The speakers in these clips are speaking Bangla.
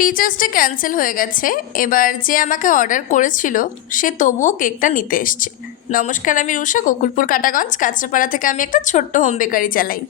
টিচার্স ডে ক্যান্সেল হয়ে গেছে। এবার যে আমাকে অর্ডার করেছিল সে তবুও কেকটা নিতে এসছে। নমস্কার, আমি রুষা, গোকুলপুর কাটাগঞ্জ কাঁচরাপাড়া থেকে আমি একটা ছোট্ট হোম বেকারি চালাই।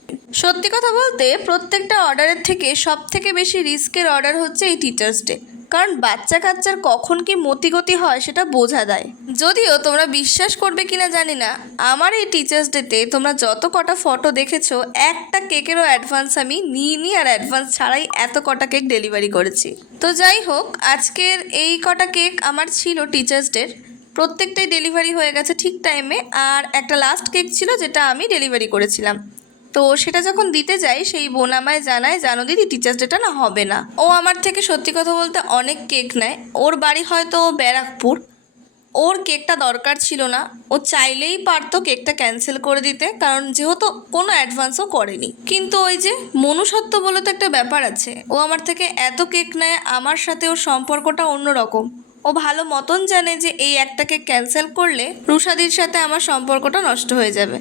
সত্যি কথা বলতে প্রত্যেকটা অর্ডারের থেকে সব থেকে বেশি রিস্কের অর্ডার হচ্ছে এই টিচার্স ডে, কারণ বাচ্চা কাচ্চার কখন কি মতিগতি হয় সেটা বোঝা দেয়। যদিও তোমরা বিশ্বাস করবে কিনা জানি না, আমার এই টিচার্স ডেতে তোমরা যত কটা ফটো দেখেছো একটা কেকেরও অ্যাডভান্স আমি নিইনি, আর অ্যাডভান্স ছাড়াই এত কটা কেক ডেলিভারি করেছি। তো যাই হোক, আজকের এই কটা কেক আমার ছিল টিচার্স ডের, প্রত্যেকটাই ডেলিভারি হয়ে গেছে ঠিক টাইমে। আর একটা লাস্ট কেক ছিল যেটা আমি ডেলিভারি করেছিলাম। তো সেটা যখন দিতে যাই সেই বোন আমায় জানায়, জানো দিদি টিচার্স ডেটা না হবে না। ও আমার থেকে সত্যি কথা বলতে অনেক কেক নেয়, ওর বাড়ি হয়তো ব্যারাকপুর। ওর কেকটা দরকার ছিল না, ও চাইলেই পারতো কেকটা ক্যান্সেল করে দিতে, কারণ যেহেতু কোনো অ্যাডভান্সও করেনি। কিন্তু ওই যে মনুষ্যত্ব বলে তো একটা ব্যাপার আছে, ও আমার থেকে এত কেক নেয়, আমার সাথে ওর সম্পর্কটা অন্যরকম। ও ভালো মতন জানে যে এই একটা কেক ক্যান্সেল করলে রুষাদির সাথে আমার সম্পর্কটা নষ্ট হয়ে যাবে।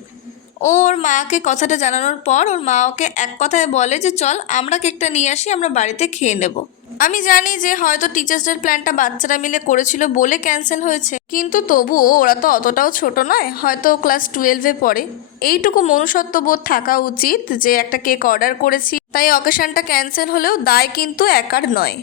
ওর মাকে কথাটা জানানোর পর ওর মা ওকে এক কথায় বলে যে চল আমরা কেকটা নিয়ে আসি, আমরা বাড়িতে খেয়ে নেব। আমি জানি যে হয়তো টিচার্স ডের প্ল্যানটা বাচ্চারা মিলে করেছিল বলে ক্যান্সেল হয়েছে, কিন্তু তবুও ওরা তো অতটাও ছোট নয়, হয়তো ক্লাস 12-এ পড়ে। এইটুকু মনুষ্যত্ববোধ থাকা উচিত যে একটা কেক অর্ডার করেছি তাই অকেশনটা ক্যান্সেল হলেও দায় কিন্তু একার নয়।